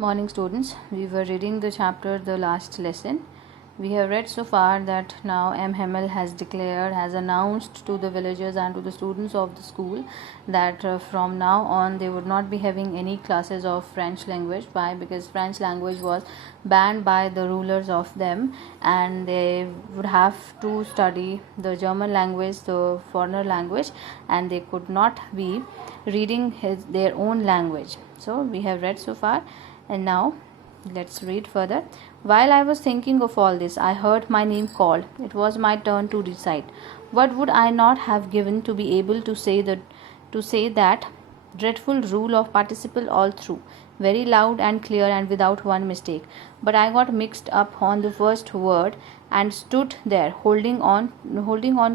Morning students, we were reading the chapter The Last Lesson. We have read so far that now M. Hamel has announced to the villagers and to the students of the school that from now on they would not be having any classes of French language. Why? Because French language was banned by the rulers of them, and they would have to study the German language, the foreigner language, and they could not be reading their own language. So we have read so far, and now let's read further. While I was thinking of all this, I heard my name called. It was my turn to recite. What would I not have given to be able to say that dreadful rule of participle all through, very loud and clear and without one mistake. But I got mixed up on the first word and stood there holding on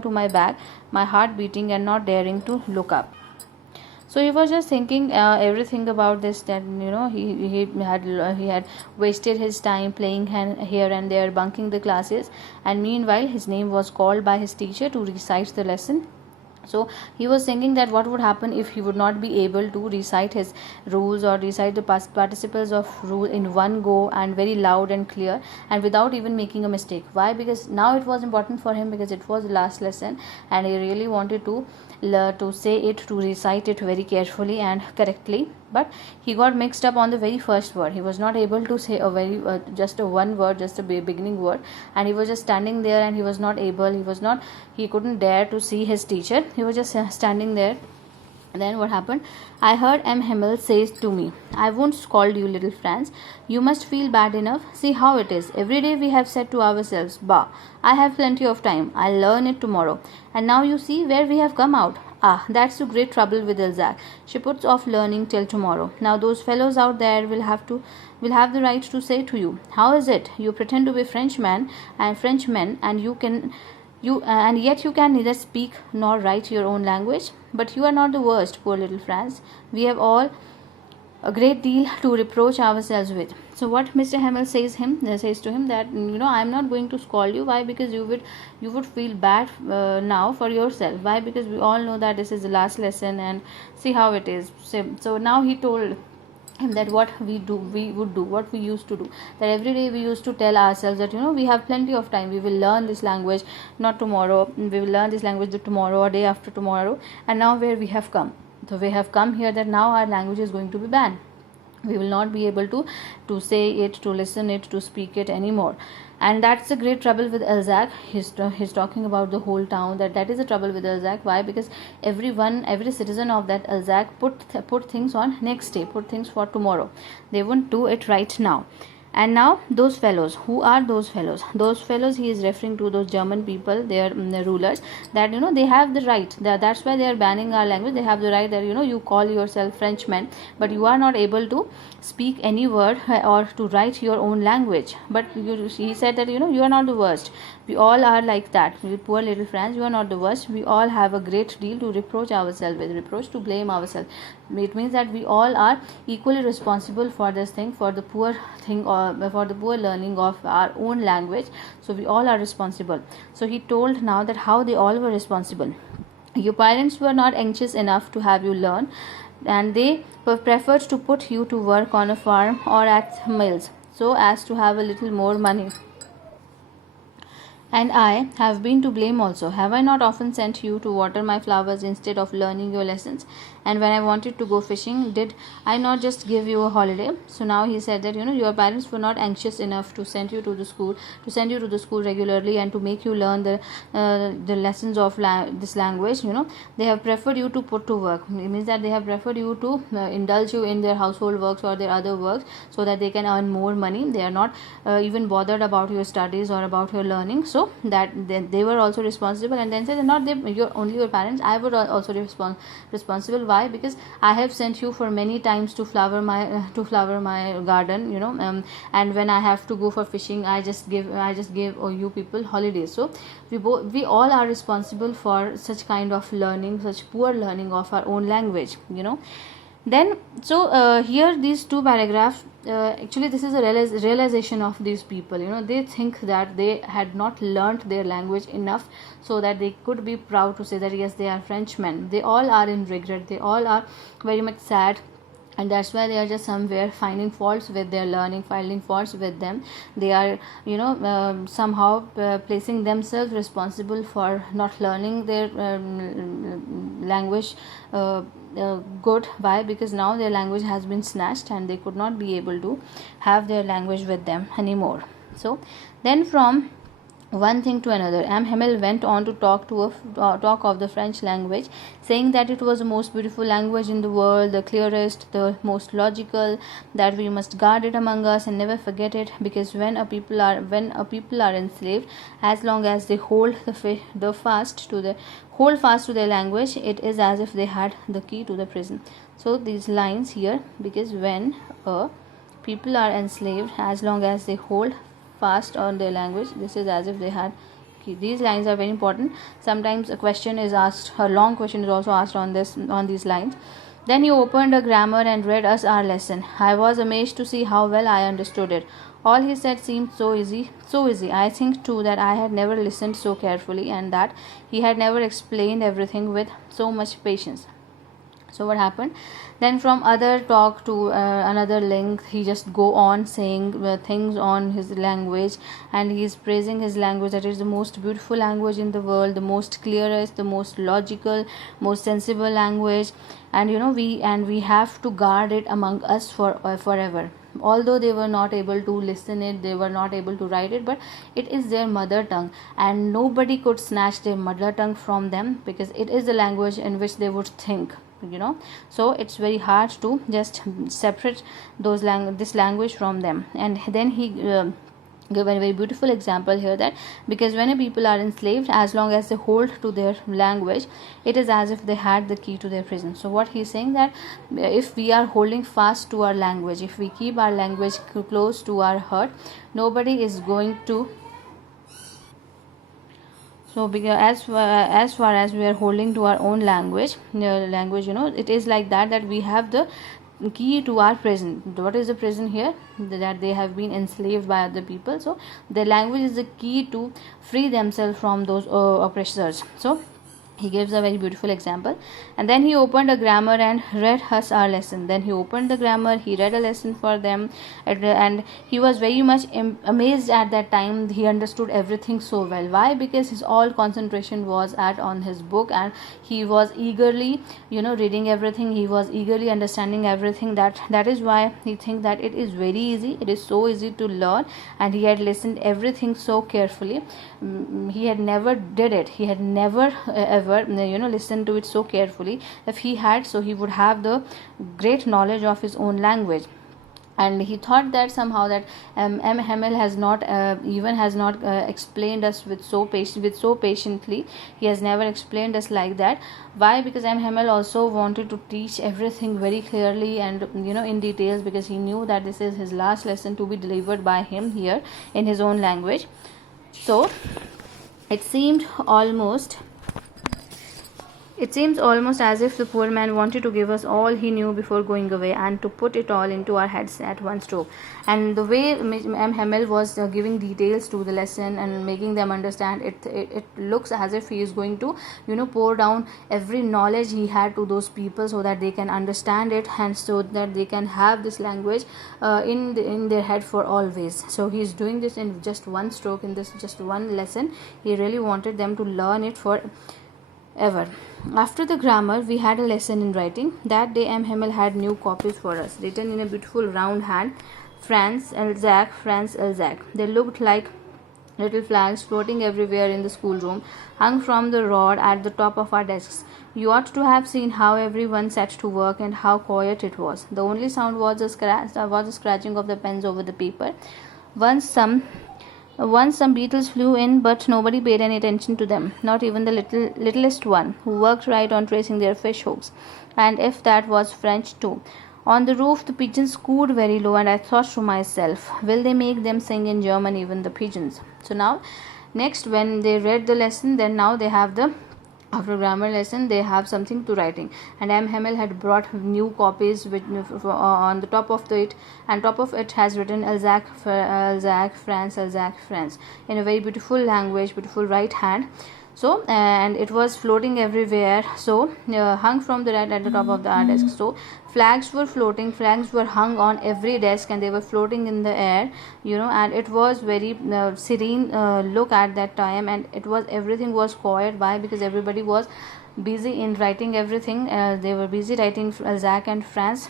to my bag, my heart beating and not daring to look up. So he was just thinking everything about this, that he had wasted his time playing here and there, bunking the classes, and meanwhile his name was called by his teacher to recite the lesson. So he was thinking that what would happen if he would not be able to recite his rules or recite the participles of rule in one go and very loud and clear and without even making a mistake. Why? Because now it was important for him, because it was the last lesson and he really wanted to say it, to recite it very carefully and correctly. But he got mixed up on the very first word. He was not able to say a very just a one word, just a beginning word, and he was just standing there and he couldn't dare to see his teacher. He was just standing there. Then what happened? I heard M. Himmel say to me, I won't scold you, little Franz. You must feel bad enough. See how it is. Every day we have said to ourselves, bah, I have plenty of time. I'll learn it tomorrow. And now you see where we have come out. Ah, that's the great trouble with Elzac. She puts off learning till tomorrow. Now those fellows out there will have the right to say to you, how is it? You pretend to be Frenchmen, and yet you can neither speak nor write your own language. But you are not the worst, poor little Franz. We have all a great deal to reproach ourselves with. So what Mr. Hamel says to him that I am not going to scold you. Why? Because you would feel bad now for yourself. Why? Because we all know that this is the last lesson and see how it is. So now he told him that what we used to do, that every day we used to tell ourselves that we have plenty of time, we will learn this language not tomorrow, we will learn this language tomorrow or day after tomorrow. And now where we have come, so we have come here that now our language is going to be banned. We will not be able to say it, to listen it, to speak it anymore. And that's the great trouble with Elzac. He's talking about the whole town, that is the trouble with Elzac. Why? Because every citizen of that Elzac put things on next day, put things for tomorrow. They won't do it right now. And now those fellows, who are those fellows? Those fellows, he is referring to those German people, their rulers, that they have the right, that's why they are banning our language. They have the right that you call yourself Frenchmen, but you are not able to speak any word or to write your own language. But he said that you are not the worst. We all are like that. We poor little Franz, you are not the worst. We all have a great deal to reproach ourselves with, to blame ourselves. It means that we all are equally responsible for this thing, for the poor thing, or for the poor learning of our own language. So we all are responsible. So he told now that how they all were responsible. Your parents were not anxious enough to have you learn, and they preferred to put you to work on a farm or at mills so as to have a little more money. And I have been to blame also. Have I not often sent you to water my flowers instead of learning your lessons? And when I wanted to go fishing, did I not just give you a holiday? So now he said that your parents were not anxious enough to send you to the school regularly and to make you learn the lessons of this language. They have preferred you to put to work. It means that they have preferred you to indulge you in their household works or their other works so that they can earn more money. They are not even bothered about your studies or about your learning. So that they were also responsible. And then said, not only your parents, I would also be responsible. Why? Because I have sent you for many times to flower my garden, and when I have to go for fishing, I just give you people holidays. So we all are responsible for such kind of learning, such poor learning of our own language. Then here these two paragraphs, actually this is a realization of these people. They think that they had not learnt their language enough so that they could be proud to say that yes, they are Frenchmen. They all are in regret. They all are very much sad and that's why they are just somewhere finding faults with their learning, finding faults with them. They are somehow placing themselves responsible for not learning their language good. Why? Because now their language has been snatched and they could not be able to have their language with them anymore. So then from one thing to another, M. Hamel went on to talk of the French language, saying that it was the most beautiful language in the world, the clearest, the most logical, that we must guard it among us and never forget it, because when a people are enslaved, as long as they hold fast to their language, it is as if they had the key to the prison. So these lines here, because when people are enslaved, as long as they hold fast on their language, this is as if they had key. These lines are very important. Sometimes a question is asked, a long question is also asked on these lines. Then he opened a grammar and read us our lesson. I was amazed to see how well I understood it. All he said seemed so easy, so easy. I think too that I had never listened so carefully, and that he had never explained everything with so much patience. So what happened? Then from other talk to another link, he just go on saying things on his language, and he is praising his language, that is the most beautiful language in the world, the most clearest, the most logical, most sensible language, and we have to guard it among us for forever. Although they were not able to listen it, they were not able to write it, but it is their mother tongue, and nobody could snatch their mother tongue from them, because it is the language in which they would think. So it's very hard to just separate this language from them. And then he give a very beautiful example here, that because when a people are enslaved, as long as they hold to their language, it is as if they had the key to their prison. So what he's saying, that if we are holding fast to our language, if we keep our language close to our heart, nobody is going to. So as far as we are holding to our own language, it is like that we have the key to our prison. What is the prison here? That they have been enslaved by other people. So the language is the key to free themselves from those oppressors. So he gives a very beautiful example. And then he opened a grammar and read us our lesson. Then he opened the grammar, he read a lesson for them, and he was very much amazed at that time. He understood everything so well. Why? Because his all concentration was on his book, and he was eagerly reading everything, he was eagerly understanding everything. That is why he think that it is very easy, it is so easy to learn, and he had listened everything so carefully. He had never did it, he had never ever listened to it so carefully. If he had, so he would have the great knowledge of his own language. And he thought that somehow that M. Hamel has not explained us with so patiently. He has never explained us like that. Why? Because M. Hamel also wanted to teach everything very clearly and in details, because he knew that this is his last lesson to be delivered by him here in his own language. So it seems almost as if the poor man wanted to give us all he knew before going away, and to put it all into our heads at one stroke. And the way M. Hamel was giving details to the lesson and making them understand, it looks as if he is going to pour down every knowledge he had to those people, so that they can understand it, and so that they can have this language in their head for always. So he is doing this in just one stroke, in this just one lesson. He really wanted them to learn it for ever. After the grammar, we had a lesson in writing. That day M. Hamel had new copies for us, written in a beautiful round hand, France Elzac, France Elzac. They looked like little flags floating everywhere in the schoolroom, hung from the rod at the top of our desks. You ought to have seen how everyone set to work, and how quiet it was. The only sound was the scratching of the pens over the paper. Once some beetles flew in, but nobody paid any attention to them, not even the littlest one, who worked right on tracing their fish hooks, and if that was French too. On the roof the pigeons cooed very low, and I thought to myself, will they make them sing in German, even the pigeons? So now, next, when they read the lesson, then now they have after grammar lesson, they have something to writing, and M. Hamel had brought new copies on the top of it, and top of it has written Alsace, France, Alsace, France, in a very beautiful language, beautiful right hand. So and it was floating everywhere, so hung from the right at the top of the art desk. So flags were floating, flags were hung on every desk, and they were floating in the air, and it was very serene look at that time, and it was, everything was quiet. Why? Because everybody was busy in writing everything. They were busy writing Zach and Franz,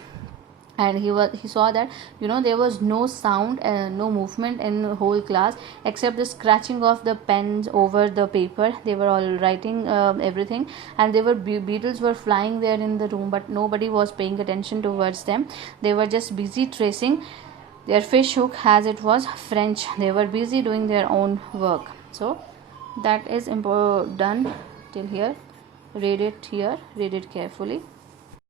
and he saw that there was no sound, no movement in the whole class except the scratching of the pens over the paper. They were all writing everything, and there were beetles were flying there in the room, but nobody was paying attention towards them. They were just busy tracing their fish hook, as it was French. They were busy doing their own work. So that is done till here. Read it here, read it carefully.